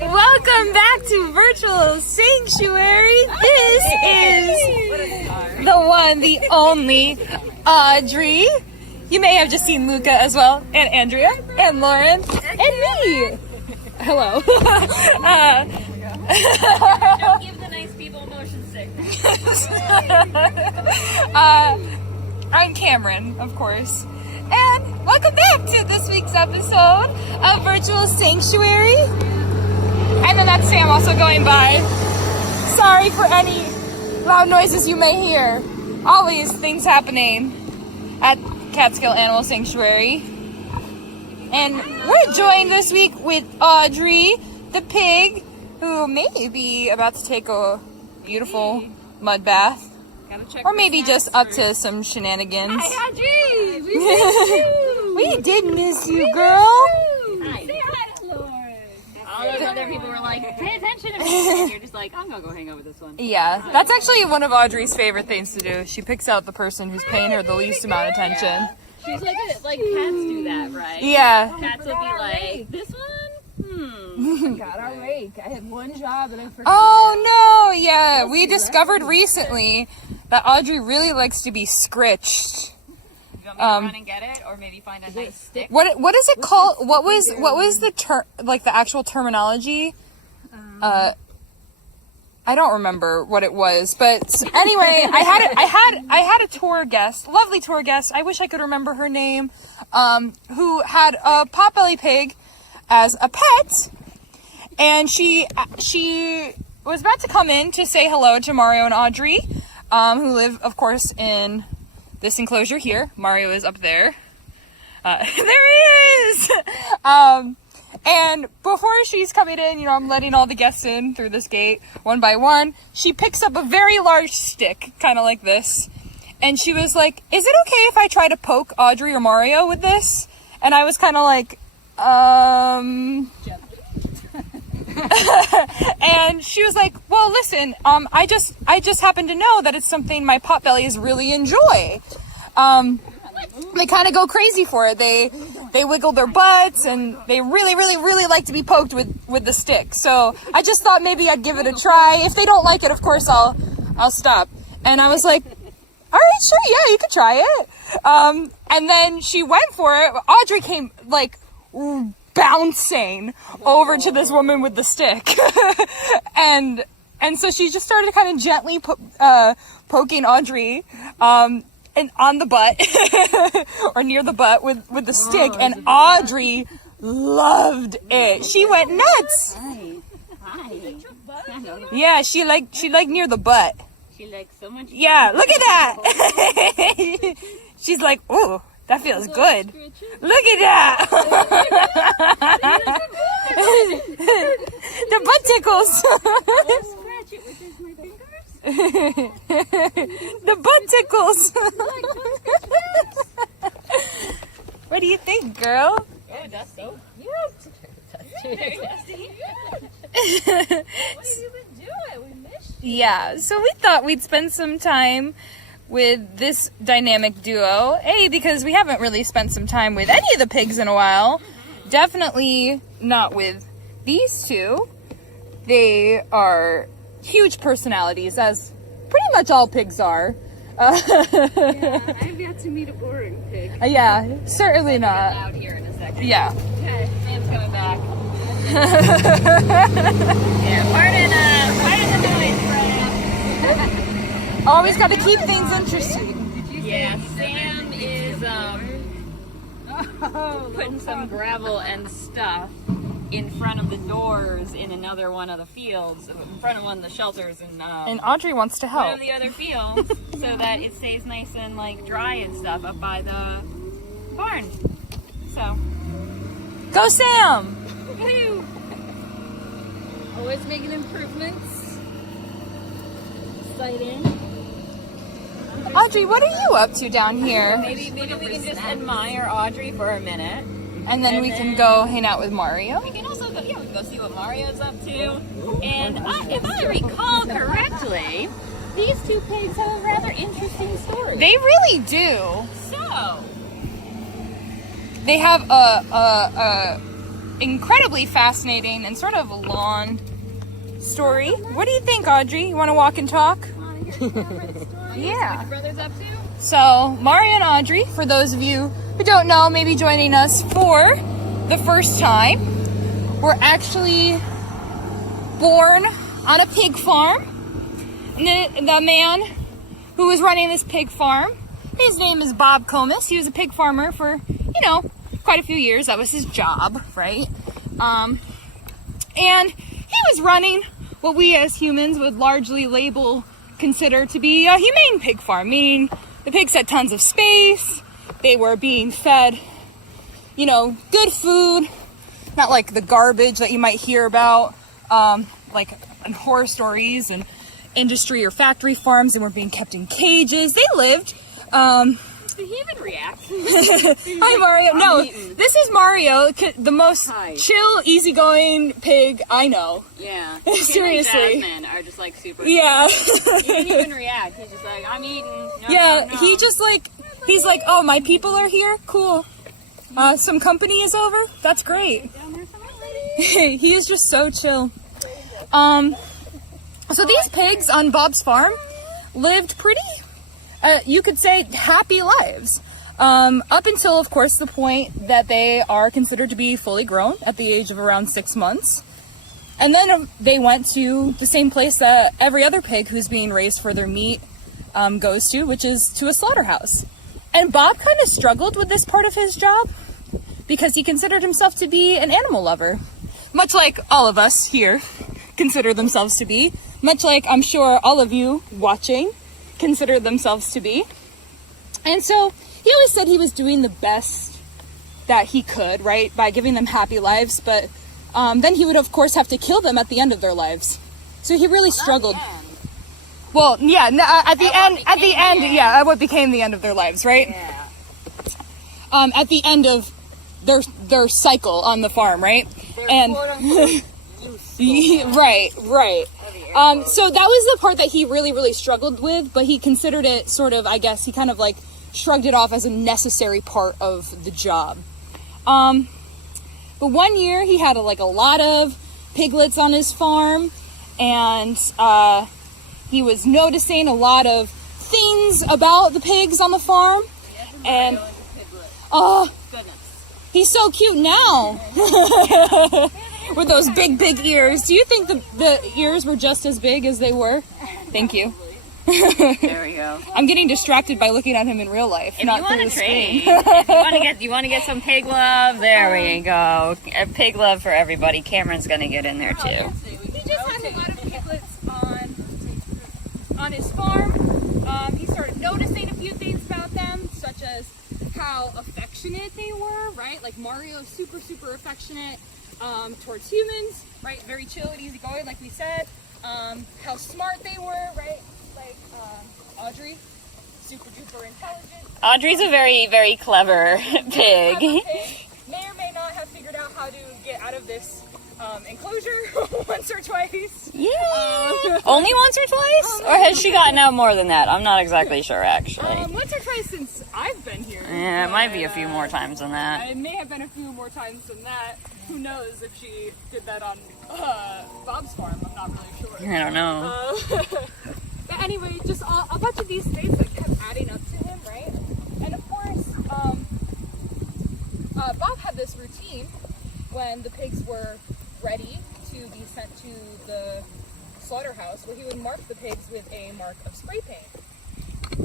Welcome back to Virtual Sanctuary. This is the one, the only Audrey. You may have just seen Luca as well, and Andrea, and Lauren, and me. Hello. Don't give the nice people motion sickness. I'm Cameron, of course. And welcome back to this week's episode of Virtual Sanctuary. And then that's Sam also going by. Sorry for any loud noises you may hear. Always things happening at Catskill Animal Sanctuary. And we're joined this week with Audrey, the pig, who may be about to take a beautiful mud bath. Or maybe just up to some shenanigans. Hi, Audrey! We missed you! We did miss you, girl. Hi. Say hi to Lauren. All those other people were like, pay attention to me. And you're just like, I'm gonna go hang out with this one. Yeah, that's actually one of Audrey's favorite things to do. She picks out the person who's paying her the least amount of attention. Yeah. She's like cats do that, right? Yeah. Cats will be like, this one? Got our rake. I had one job and I forgot. Oh no, yeah. We discovered recently that Audrey really likes to be scritched. You want me to run and get it? Or maybe find a nice stick? What is it called? What was the term, like the actual terminology? I don't remember what it was, but anyway, I had a tour guest, lovely tour guest. I wish I could remember her name. Who had a potbelly pig as a pet, and she was about to come in to say hello to Mario and Audrey, who live, of course, in this enclosure here. Mario is up there. There he is! And before she's coming in, I'm letting all the guests in through this gate, one by one. She picks up a very large stick, kind of like this. And she was like, is it okay if I try to poke Audrey or Mario with this? And I was kind of like, and she was like, well, listen, I just happen to know that it's something my potbellies really enjoy. They kind of go crazy for it. They wiggle their butts, and they really, really, really like to be poked with the stick. So I just thought maybe I'd give it a try. If they don't like it, of course, I'll stop. And I was like, all right, sure, yeah, you could try it. And then she went for it. Audrey came like bouncing over to this woman with the stick. and so she just started kind of gently poking Audrey and on the butt or near the butt with the stick, and Audrey loved it. She went nuts. Hi. Yeah, she like near the butt. She likes so much. Yeah, look at that. She's like, ooh, that feels good. Look at that. The butt tickles. Scratch it with my fingers. The butt tickles. What do you think, girl? Oh, Dusty. Yes. Dusty. What have you been doing? We missed you. Yeah, so we thought we'd spend some time with this dynamic duo. Because we haven't really spent some time with any of the pigs in a while. Definitely not with these two. They are huge personalities, as pretty much all pigs are. Yeah, I've yet to meet a boring pig. Yeah, certainly not. Out here in a second. Yeah. Okay. Sam's coming back. Yeah, pardon the noise, Brad. Always got to keep things interesting. Yeah, Sam is putting some gravel and stuff in front of the doors in another one of the fields, in front of one of the shelters in And Audrey wants to one of help. the other fields, so that it stays nice and like dry and stuff up by the barn. So, Go, Sam! woohoo! Always making improvements. Exciting. Audrey, what are you up to down here? Maybe we can just admire Audrey for a minute. And then we can go hang out with Mario. We can also go, we can go see what Mario's up to. And if I recall correctly, these two pigs have a rather interesting story. They really do. So, They have incredibly fascinating and sort of a long story. What do you think, Audrey? You want to walk and talk? Yeah. What your brother's up to? So, Mario and Audrey, for those of you who don't know, maybe joining us for the first time, were actually born on a pig farm. And the man who was running this pig farm, his name is Bob Comus. He was a pig farmer for, quite a few years. That was his job, right? And he was running what we as humans would largely consider to be a humane pig farm, meaning the pigs had tons of space, they were being fed, good food, not like the garbage that you might hear about, like in horror stories and industry or factory farms, and were being kept in cages. They lived, Did he even react? Hi, Mario. No, this is Mario, the most chill, easygoing pig I know. Yeah. Seriously. Him and Jasmine are just like super. Yeah. He didn't even react. He's just like, I'm eating. No, Yeah, no, no. he's like, oh, my people are here? Cool. Some company is over? That's great. He is just so chill. So these pigs on Bob's farm lived pretty, you could say, happy lives. Up until, of course, the point that they are considered to be fully grown at the age of around 6 months. And then they went to the same place that every other pig who's being raised for their meat goes to, which is to a slaughterhouse. And Bob kind of struggled with this part of his job because he considered himself to be an animal lover, much like all of us here consider themselves to be, much like I'm sure all of you watching consider themselves to be. And so he always said he was doing the best that he could, right, by giving them happy lives, but then he would of course have to kill them at the end of their lives. So he really struggled. Well, yeah, at the end, yeah, what became the end of their lives, right? Yeah. At the end of their cycle on the farm, right? And right. So that was the part that he really struggled with, but he considered it sort of, I guess, he kind of like shrugged it off as a necessary part of the job. But one year he had a lot of piglets on his farm, and he was noticing a lot of things about the pigs on the farm. And he's so cute now. With those big ears. Do you think the ears were just as big as they were? Thank you. There we go. I'm getting distracted by looking at him in real life. If not you want through to the trade, screen. you want to get some pig love. There we go. A pig love for everybody. Cameron's gonna get in there too. He just has a lot of piglets on his farm. He started noticing a few things about them, such as how affectionate they were, right? Like Mario's super affectionate towards humans, right? Very chill and easygoing, like we said. How smart they were, right? Like Audrey, super duper intelligent. Audrey's a very clever pig. May or may not have figured out how to get out of this enclosure once or twice. Yeah. Only once or twice? Or has she gotten out more than that? I'm not exactly sure, actually. Once or twice since I've been here. Yeah, it might be a few more times than that. It may have been a few more times than that. Who knows if she did that on Bob's farm? I'm not really sure. I don't know. But anyway, just a bunch of these things that kept adding up to him, right? And of course, Bob had this routine when the pigs were ready to be sent to the slaughterhouse, where he would mark the pigs with a mark of spray paint.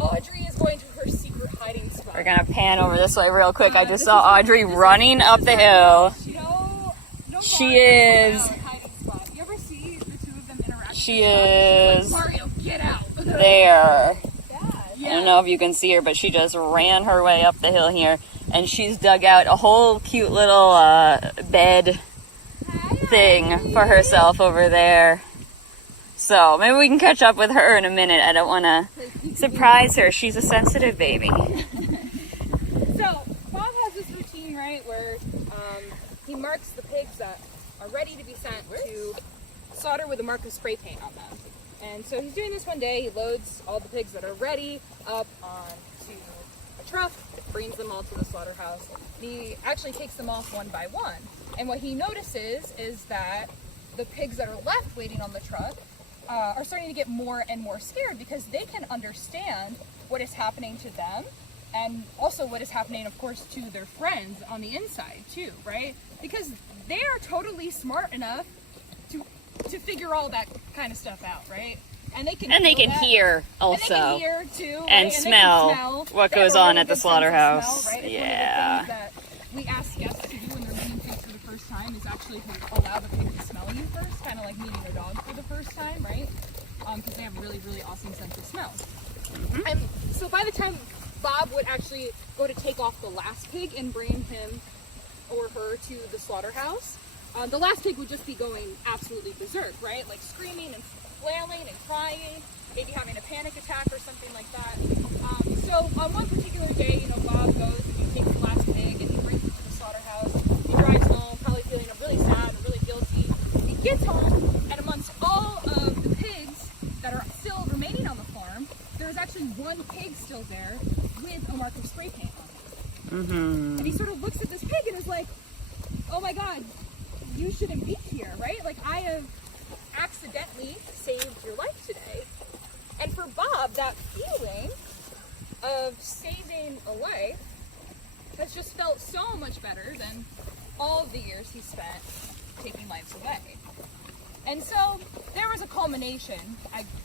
Audrey is going to her secret hiding spot. We're gonna pan over this way real quick. I just saw Audrey running up the hill. She is. You ever see the two of them interact? She is. Mario, get out! There. I don't know if you can see her, but she just ran her way up the hill here, and she's dug out a whole cute little bed thing for herself over there. So maybe we can catch up with her in a minute. I don't want to surprise her. She's a sensitive baby. So Bob has this routine, right, where he marks the pigs that are ready to be sent to slaughter with a mark of spray paint on them. And so he's doing this one day. He loads all the pigs that are ready up onto a a truck, brings them all to the slaughterhouse. And he actually takes them off one by one. And what he notices is that the pigs that are left waiting on the truck are starting to get more and more scared because they can understand what is happening to them and also what is happening, of course, to their friends on the inside too, right? Because they are totally smart enough to figure all that kind of stuff out, right? And they can hear also. And they can hear too, right? And smell what goes on at the slaughterhouse. Smell, right? Yeah. It's one of the things that we ask guests to do when they're meeting pigs for the first time is actually to allow the pig to smell you first, kind of like meeting your dog for the first time, right? Because they have a really, really awesome sense of smell. Mm-hmm. And so by the time Bob would actually go to take off the last pig and bring him or her to the slaughterhouse, the last pig would just be going absolutely berserk, right? Like screaming and flailing and crying, maybe having a panic attack or something like that. So on one particular day, Bob goes and he takes the last pig and he brings it to the slaughterhouse. He drives home, probably feeling really sad and really guilty. He gets home, and amongst all of the pigs that are still remaining on the farm, there is actually one pig still there with a mark of spray paint on it. Mm-hmm. And he sort of looks at this pig and is like, oh my God, you shouldn't be here, right? Like, I have accidentally saved your life today. And for Bob, that feeling of saving a life has just felt so much better than all of the years he spent taking lives away. And so there was a culmination,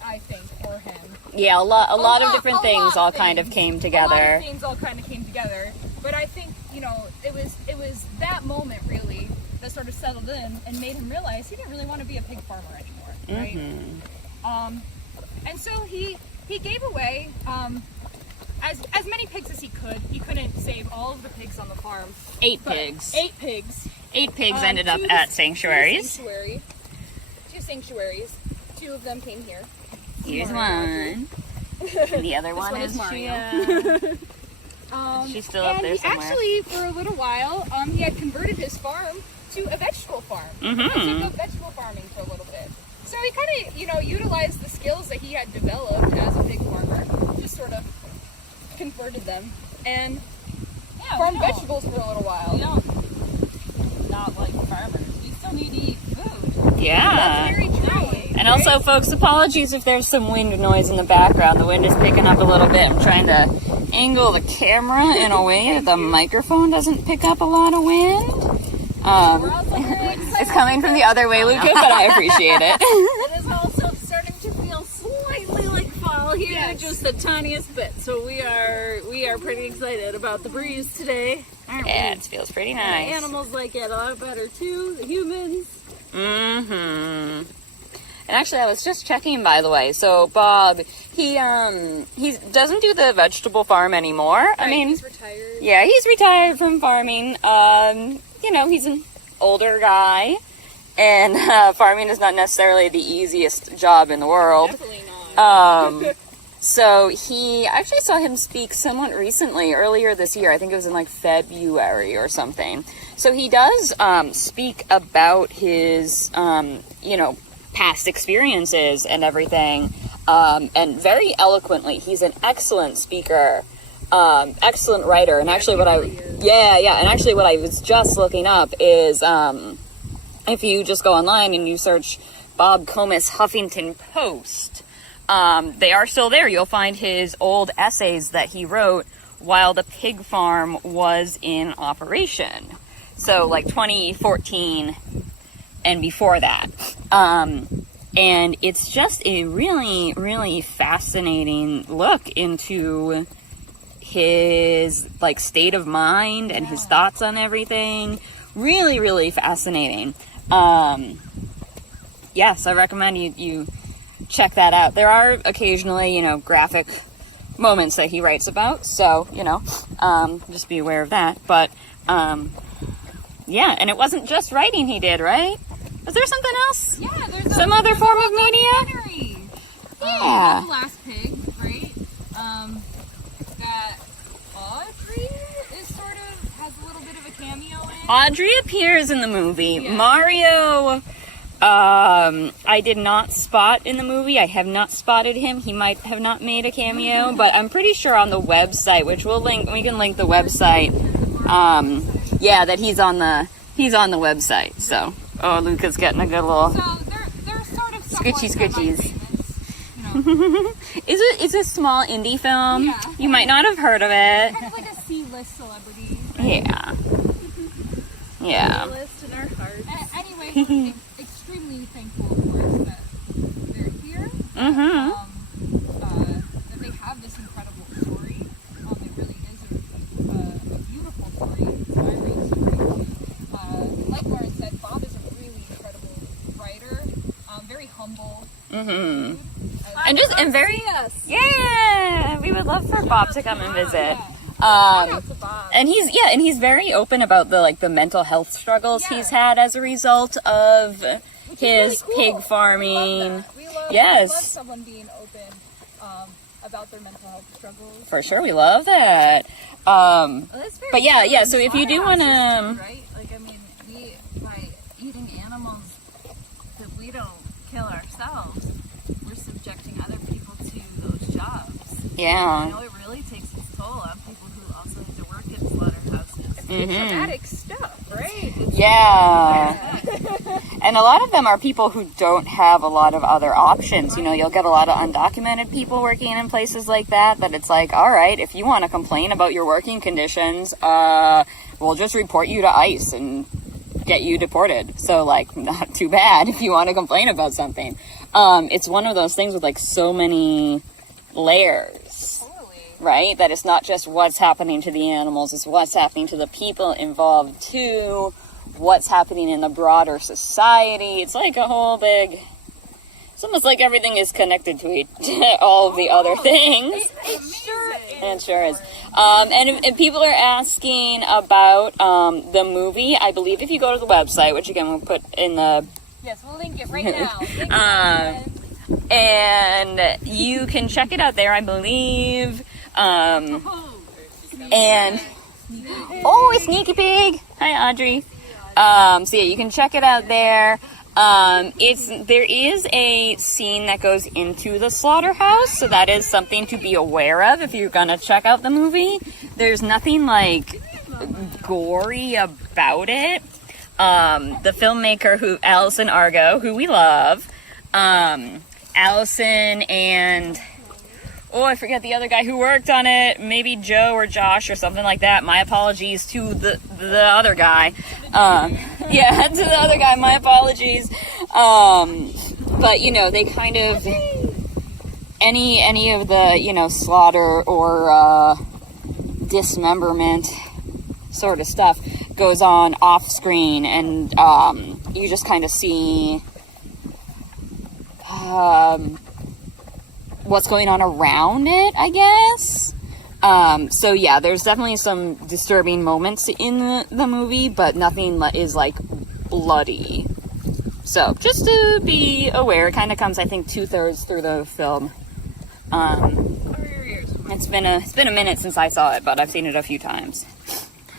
I think, for him. Yeah, a lot of different things all kind of came together. A lot of things all kind of came together. But I think, it was that moment really that sort of settled in and made him realize he didn't really want to be a pig farmer anymore, right? Mm-hmm. And so he gave away as many pigs as he could. He couldn't save all of the pigs on the farm. 8 pigs. 8 pigs. 8 pigs ended up at sanctuaries. Two sanctuaries. 2 of them came here. Here's one. And the other one is Mario. She's still up there somewhere. And he actually, for a little while, he had converted his farm to a vegetable farm. Mm-hmm. And took up vegetable farming for a little bit. So he kind of, utilized the skills that he had developed as a pig farmer, just sort of converted them, and farmed vegetables for a little while. We don't not like farmers. We still need to eat food. Yeah. That's very true. And also, folks, apologies if there's some wind noise in the background. The wind is picking up a little bit. I'm trying to angle the camera in a way that the microphone doesn't pick up a lot of wind. It's coming from the other way, Lucas, but I appreciate it. It is also starting to feel slightly like fall here, just the tiniest bit. So we are pretty excited about the breeze today, aren't we? Yeah, it feels pretty nice. The animals like it a lot better too, the humans. Mm-hmm. And actually, I was just checking, by the way. So Bob, he doesn't do the vegetable farm anymore. Right, I mean, he's retired. Yeah, he's retired from farming. He's an older guy, and farming is not necessarily the easiest job in the world. Definitely not. So I actually saw him speak somewhat recently, earlier this year. I think it was in like February or something. So he does speak about his, past experiences and everything, and very eloquently. He's an excellent speaker, excellent writer. And actually, what I was just looking up is, if you just go online and you search Bob Comus Huffington Post, they are still there. You'll find his old essays that he wrote while the pig farm was in operation. So like 2014 and before that. And it's just a really, really fascinating look into his like state of mind and his thoughts on everything. Really, really fascinating. Yes, I recommend you check that out. There are occasionally, graphic moments that he writes about, so, just be aware of that. But, and it wasn't just writing he did, right? Was there something else? Yeah, there's some other form of media? Yeah. The last pig, right? That Audrey is has a little bit of a cameo in. Audrey appears in the movie. Yeah. Mario I did not spot in the movie. I have not spotted him. He might have not made a cameo, but I'm pretty sure on the website, which we can link the website. Yeah, that he's on the website. So, oh, Luca's getting a good little So they're sort of scritchy scritchies. famous, you know. It's a small indie film. Yeah. You might not have heard of it. Kind of like a C-list celebrity. Yeah. Yeah. List in our hearts. Anyway, we're extremely thankful, of course, that they're here. Mm-hmm. That they have this incredible story. It really is a beautiful story, inspiring story too. Like Lauren said, Bob is a really incredible writer. Very humble. Mm-hmm. And And very, yeah, we would love for Bob to come and visit. Shout out to Bob. And he's very open about the mental health struggles he's had as a result of his really cool. pig farming. We love Yes. someone being open about their mental health struggles. For sure, we love that. But yeah, so if you do want to, Right? Like, I mean, by eating animals that we don't kill ourselves, we're subjecting other people to those jobs. You yeah. know, it really takes its toll on people who also have to work in slaughterhouses. Traumatic stuff, right? Yeah. And a lot of them are people who don't have a lot of other options. You know, you'll get a lot of undocumented people working in places like that it's like, all right, if you want to complain about your working conditions, we'll just report you to ICE and get you deported. So, like, not too bad if you want to complain about something. It's one of those things with, like, so many layers. Right? That it's not just what's happening to the animals, it's what's happening to the people involved too, what's happening in the broader society. It's like a whole big... It's almost like everything is connected to all of the other things. It sure is. And if people are asking about the movie, I believe if you go to the website, which again we'll put in the... Yes, we'll link it right now. And you can check it out there, I believe. And oh, sneaky pig! Hi, Audrey. So yeah, you can check it out there. There is a scene that goes into the slaughterhouse, so that is something to be aware of if you're gonna check out the movie. There's nothing like gory about it. The filmmaker Allison Argo, who we love, Allison and I forget the other guy who worked on it, maybe Joe or Josh or something like that. My apologies to the other guy. To the other guy, my apologies. But, you know, they kind of, any of the, you know, slaughter or dismemberment sort of stuff goes on off screen, and you just kind of see what's going on around it, I guess. So yeah, there's definitely some disturbing moments in the movie, but nothing is like bloody. So just to be aware, it kind of comes, I think, 2/3 through the film. It's been a minute since I saw it, but I've seen it a few times.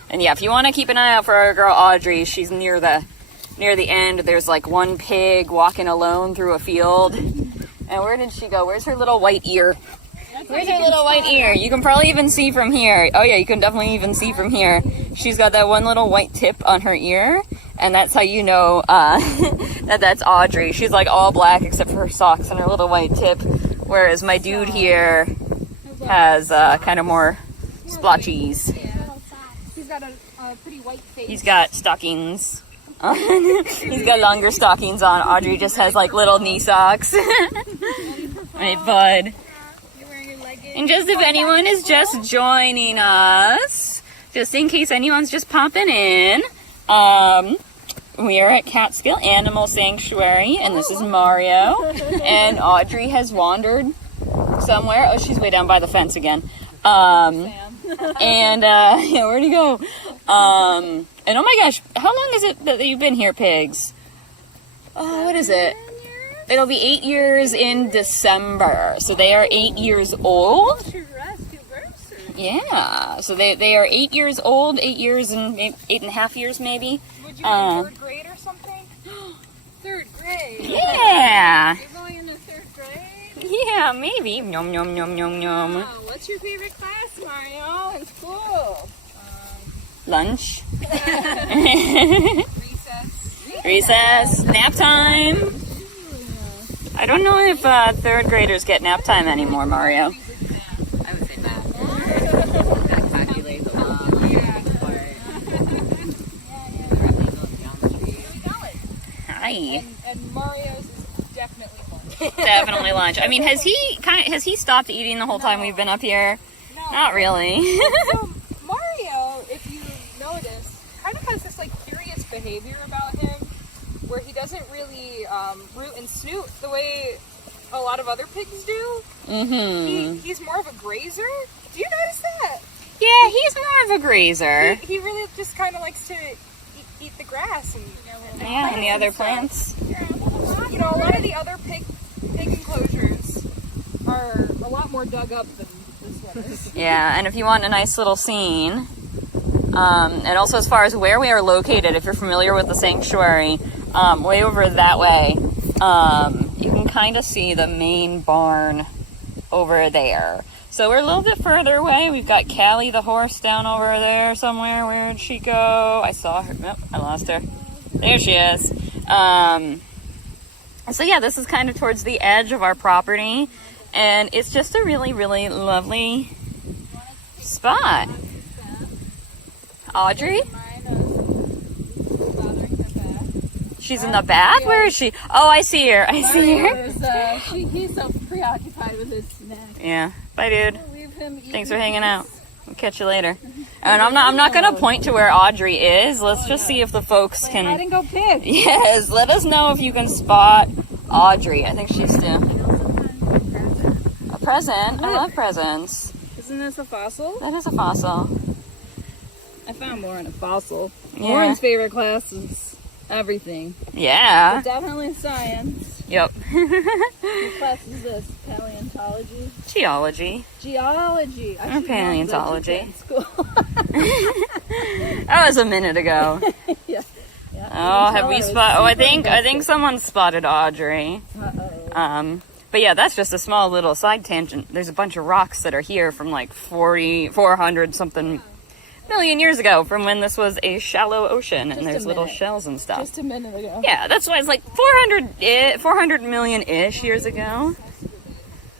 And yeah, if you want to keep an eye out for our girl Audrey, she's near the end. There's like one pig walking alone through a field. And where did she go? Where's her little white ear? Where's her little white ear? You can probably even see from here. Oh yeah, you can definitely even see from here. She's got that one little white tip on her ear. And that's how you know that's Audrey. She's like all black except for her socks and her little white tip. Whereas my dude here has kind of more splotchies. He's got a pretty white face. He's got stockings. He's got longer stockings on. Audrey just has like little knee socks. Right, bud. And just if anyone is just joining us, just in case anyone's just popping in, we are at Catskill Animal Sanctuary, and this is Mario. And Audrey has wandered somewhere. Oh, she's way down by the fence again. And yeah, where'd he go? And oh my gosh, how long is it that you've been here, pigs? Oh, what is it? It'll be 8 years in December. So they are 8 years old. Yeah, so they are 8 years old, 8 years and 8.5 years maybe. Would you be in third grade or something? Third grade. Hey. Yeah. You're going into 3rd grade? Yeah, maybe. Yum, yum, yum, yum, yum. Oh, what's your favorite class, Mario, in school? Lunch. Recess. Recess. Nap time. I don't know if 3rd graders get nap time anymore, Mario. I would say that. That calculates a lot. Hi. And Mario's is definitely lunch. Definitely lunch. I mean, has he stopped eating the whole time we've been up here? No. Not really. So Mario, if you notice, kind of has this like curious behavior about him, where he doesn't really root and snoot the way a lot of other pigs do. He's more of a grazer. Do you notice that? Yeah, he's more of a grazer. He really just kind of likes to eat the grass and Yeah, and the other plants. You know, a lot of the other pig enclosures are a lot more dug up than this one is. Yeah, and if you want a nice little scene, and also as far as where we are located, if you're familiar with the sanctuary, way over that way, you can kind of see the main barn over there. So we're a little bit further away. We've got Callie the horse down over there somewhere. Where'd she go? I saw her. Nope, I lost her. There she is. So yeah, this is kind of towards the edge of our property, and it's just a really, really lovely spot. Audrey? She's in the bath? Where is she? Oh, I see her. I see her. He's so preoccupied with his snack. Yeah. Bye, dude. Leave him eat. Thanks for hanging out. We'll catch you later. And I'm not gonna point to where Audrey is. Let's just see if the folks I can. didn't go pig. Yes, let us know if you can spot Audrey. I think she's still a present. I love presents. Isn't this a fossil? That is a fossil. I found Lauren a fossil. Yeah. Lauren's favorite class is everything. Yeah. Definitely science. Yep. What class is this? Paleontology? Geology. Geology. I Or should know paleontology. in school. That was a minute ago. Yeah. Oh, have we spot? Oh, I think someone spotted Audrey. Uh-oh. But yeah, that's just a small little side tangent. There's a bunch of rocks that are here from like 400 something million years ago, from when this was a shallow ocean, and there's little shells and stuff. Just a minute ago. Yeah, that's why it's like 400 million-ish years ago.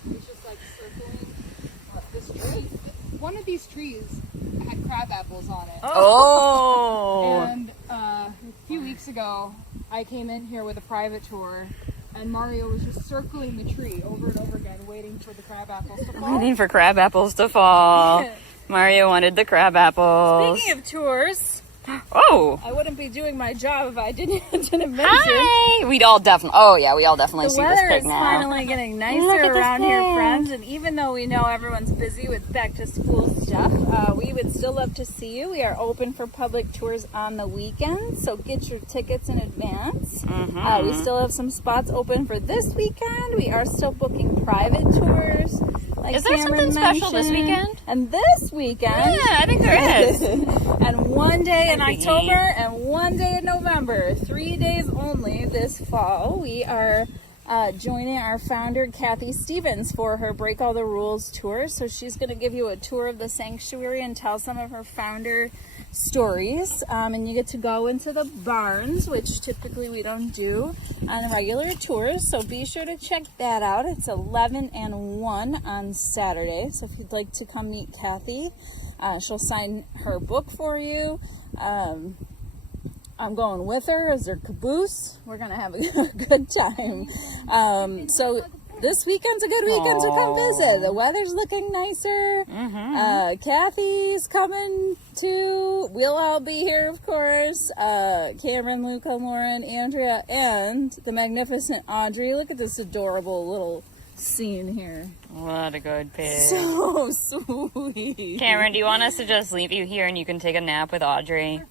It's just like circling this tree. One of these trees had crab apples on it. Oh. And a few weeks ago, I came in here with a private tour, and Mario was just circling the tree over and over again, waiting for the crab apples to fall. Waiting for crab apples to fall. Mario wanted the crab apples. Speaking of tours, Oh. I wouldn't be doing my job if I didn't mention. Hi. We all definitely The see this weather pig is now. finally getting Look at nicer this around here, pig. friends. And even though we know everyone's busy with back to school stuff, we would still love to see you. We are open for public tours on the weekends, so get your tickets in advance. We still have some spots open for this weekend. We are still booking private tours. Like Is there Cameron something special this mentioned. weekend? And this weekend. Yeah, I think there is. And one day in Maybe. October and one day in November. 3 days only this fall. We are joining our founder, Kathy Stevens, for her Break All the Rules tour. So she's going to give you a tour of the sanctuary and tell some of her founder stories. And you get to go into the barns, which typically we don't do on regular tours. So be sure to check that out. It's 11 and 1 on Saturday. So if you'd like to come meet Kathy, she'll sign her book for you. I'm going with her as her caboose. We're going to have a good time. So this weekend's a good weekend to come visit. The weather's looking nicer. Kathy's coming too. We'll all be here, of course. Cameron, Luca, Lauren, Andrea, and the magnificent Audrey. Look at this adorable little scene here. What a good pig. So sweet. Cameron, do you want us to just leave you here and you can take a nap with Audrey?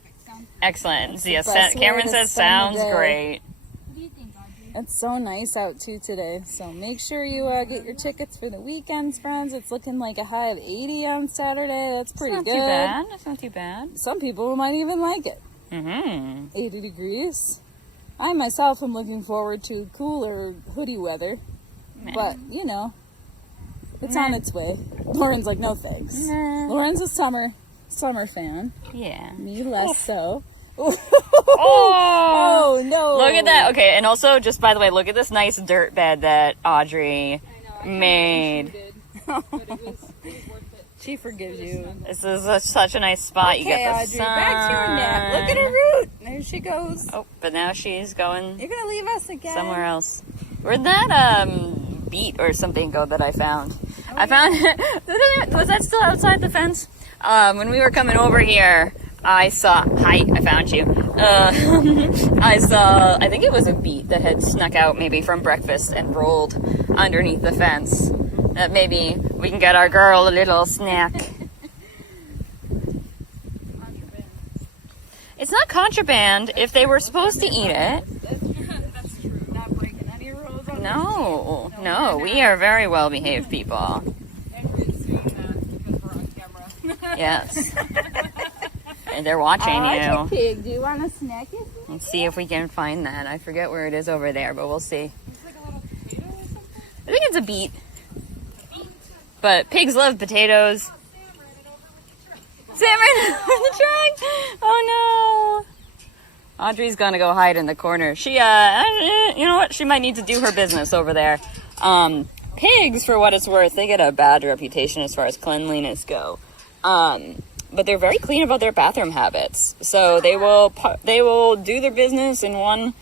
Excellent. Yes, best way Cameron to says spend the sounds day. great. What do you think, Audrey? It's so nice out too today. So make sure you get your tickets for the weekends, friends. It's looking like a high of 80 on Saturday. That's pretty Not good. too bad. That's not too bad. Some people might even like it. 80 80 degrees. I myself am looking forward to cooler hoodie weather, but you know, it's on its way. Lauren's like, no thanks. Lauren's a summer fan. Yeah. Me less so. Oh, no! Look at that. Okay, and also, just by the way, look at this nice dirt bed that Audrey made. She forgives you. This is such a nice spot. You get the Audrey, sun. back to your nap. Look at her root. There she goes. Oh, but now she's going You're gonna leave us again. somewhere else. Where'd that beet or something go that I found? I found. Was that still outside the fence? When we were coming over here, I saw. Hi, I found you. I saw. I think it was a beet that had snuck out maybe from breakfast and rolled underneath the fence. Maybe we can get our girl a little snack. It's not contraband if they were supposed to eat it. That's true. Not breaking any rules. No, we are very well behaved people. Everybody's doing that because we're on camera. Yes. And they're watching you. Pig, do you want a snack? Let's see if we can find that. I forget where it is over there, but we'll see. It's like a little potato or something. I think it's a beet. But pigs love potatoes. Sam ran over the truck. Oh no. Audrey's gonna go hide in the corner. She, you know what? She might need to do her business over there. Pigs, for what it's worth, they get a bad reputation as far as cleanliness go. But they're very clean about their bathroom habits. So they will do their business in one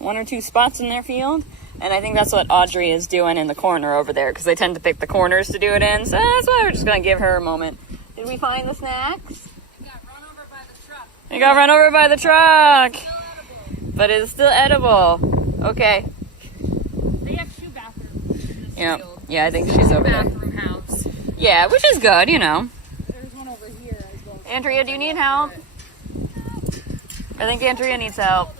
or two spots in their field. And I think that's what Audrey is doing in the corner over there, because they tend to pick the corners to do it in. So that's why we're just going to give her a moment. Did we find the snacks? We got run over by the truck. We got run over by the truck. But it's still edible. Okay. They have 2 bathrooms in this Yeah. field. Yeah, I think she's over there. Bathroom house. Yeah, which is good, you know. There's one over here as well. Andrea, do you need help? I think Andrea needs help.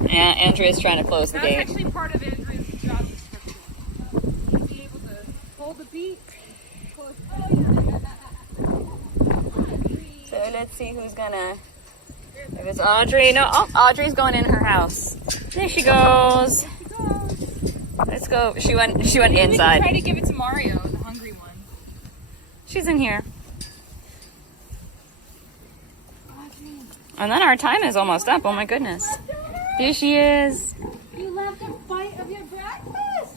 Yeah, Andrea's trying to close the That's gate. actually part of Andrew's job description. Be able to hold the beat. So let's see who's gonna. If it's Audrey, no. Oh, Audrey's going in her house. There she goes. Let's go. She went inside. Try to give it to Mario, the hungry one. She's in here. And then our time is almost up. Oh my goodness. Here she is. You left a bite of your breakfast.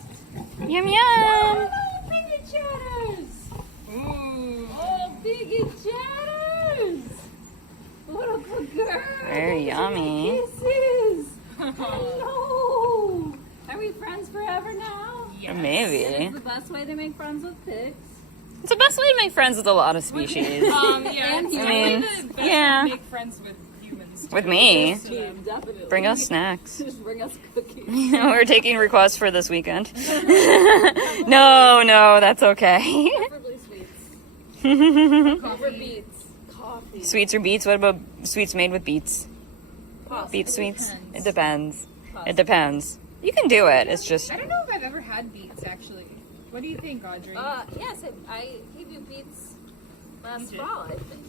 Yum yum. Oh, piggy chatters. Ooh. Oh, piggy chatters. Little good girl. Very yummy. Kisses. No. Are we friends forever now? Yes. Maybe. It's the best way to make friends with pigs. It's the best way to make friends with a lot of species. Yeah. I mean, yeah. Make friends with humans. With me. Definitely. Bring us snacks. Just bring us cookies. We're taking requests for this weekend. No, that's okay. Preferably sweets. Coffee. Or beets. Coffee. Sweets or beets? What about sweets made with beets? Pasta. Beet sweets? Depends. It depends. Pasta. It depends. You can do it. It's just. I don't know if I've ever had beets, actually. What do you think, Audrey? Yes, I gave you beets last fall, I think.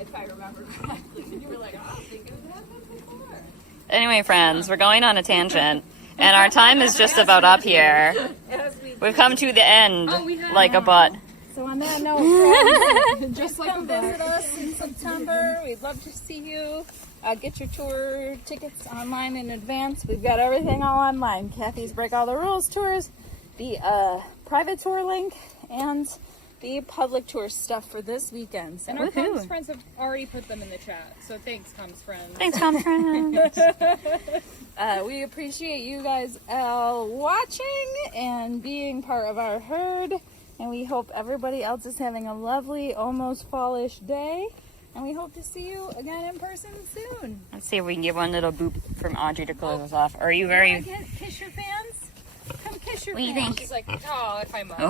If I remember correctly. You were like, I don't think I've had that before. Anyway, friends, we're going on a tangent. And our time is just about up here. We've come to the end, like a butt. So on that note, friends, just come visit us in September. We'd love to see you. Get your tour tickets online in advance. We've got everything all online. Kathy's Break All the Rules tours, the private tour link, and the public tour stuff for this weekend. So And our Comm's friends have already put them in the chat, so thanks, Comm's friends. Thanks, Tom friends. we appreciate you guys all watching and being part of our herd. And we hope everybody else is having a lovely, almost fallish day. And we hope to see you again in person soon. Let's see if we can get one little boop from Audrey to close us off. Are you very... Kiss your fans? Come kiss your What do you fans. think? She's like, oh, if I'm